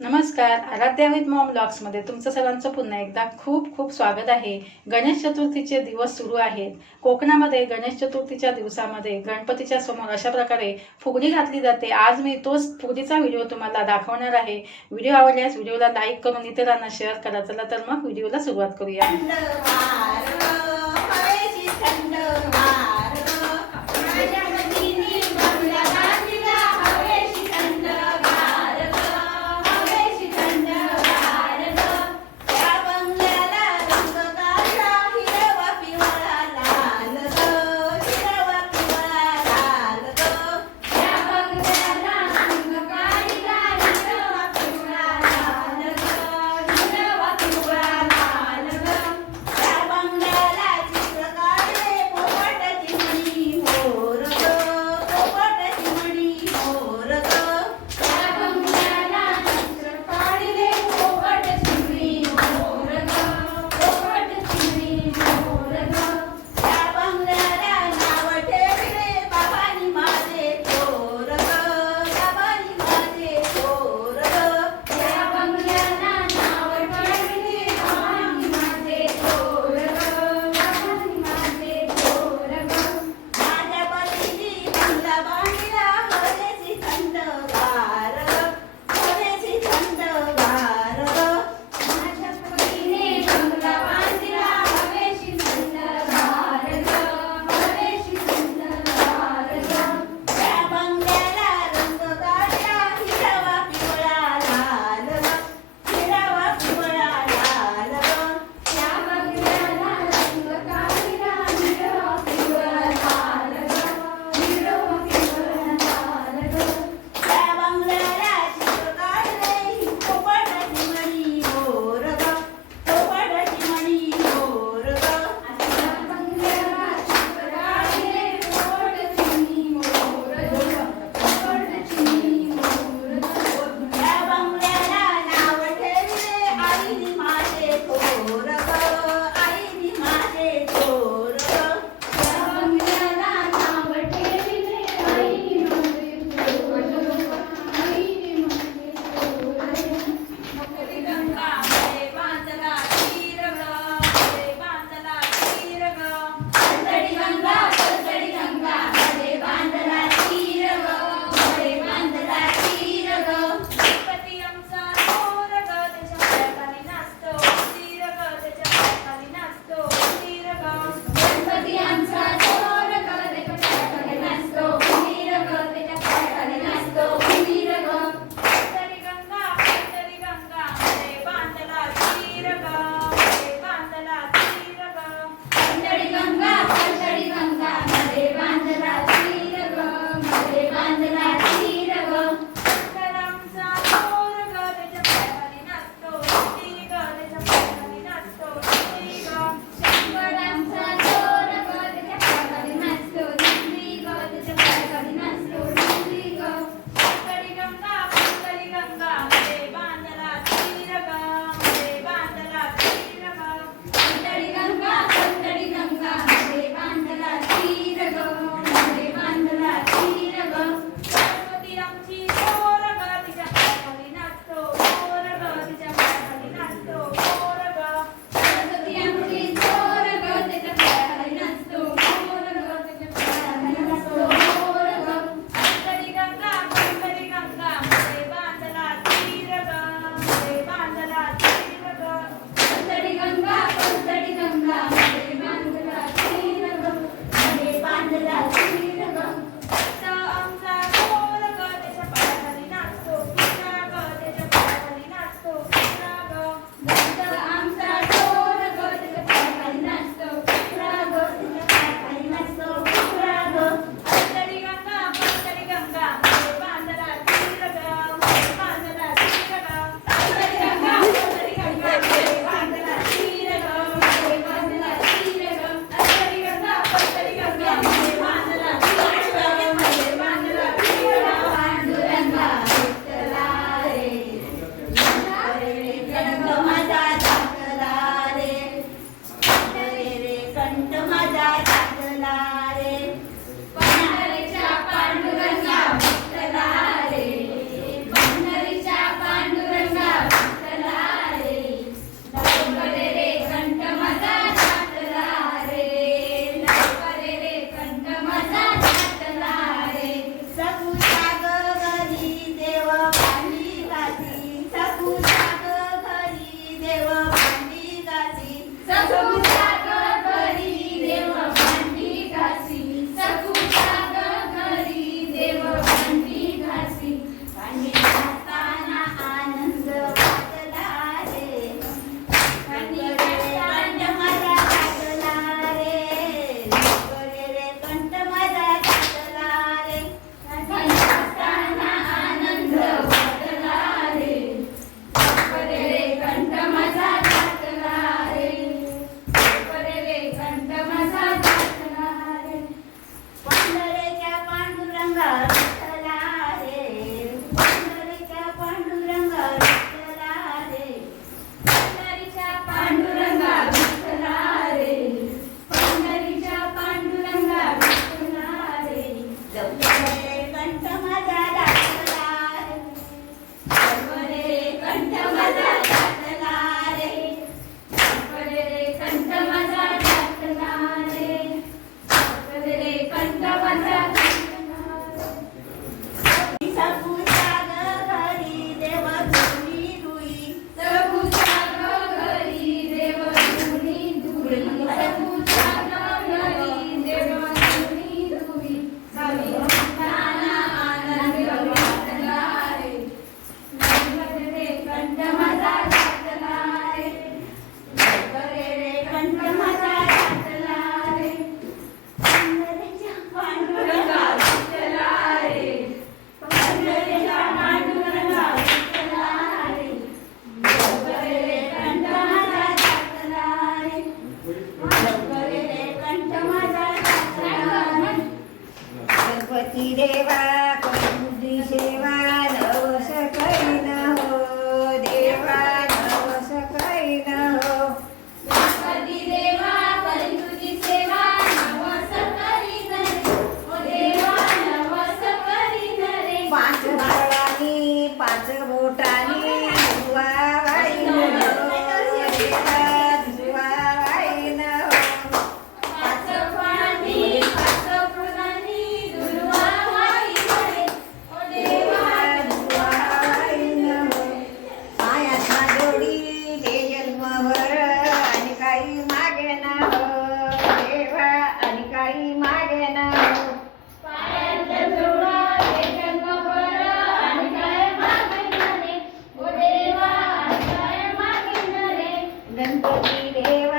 नमस्कार Aaradhya with Maugham ब्लॉग्समध्ये तुमचं सर्वांचं पुन्हा एकदा खूप खूप स्वागत आहे. गणेश चतुर्थीचे दिवस सुरू आहेत. कोकणामध्ये गणेश चतुर्थीच्या दिवसामध्ये गणपतीच्या समोर अशा प्रकारे फुगडी घातली जाते. आज मी तोच फुगडीचा व्हिडिओ तुम्हाला दाखवणार आहे. व्हिडिओ आवडल्यास व्हिडिओला लाईक करून इतरांना शेअर करा. चला तर मग व्हिडिओला सुरुवात करूया. Bye. ગણપતિ દેવા ಗಣಪತಿ ದೇವ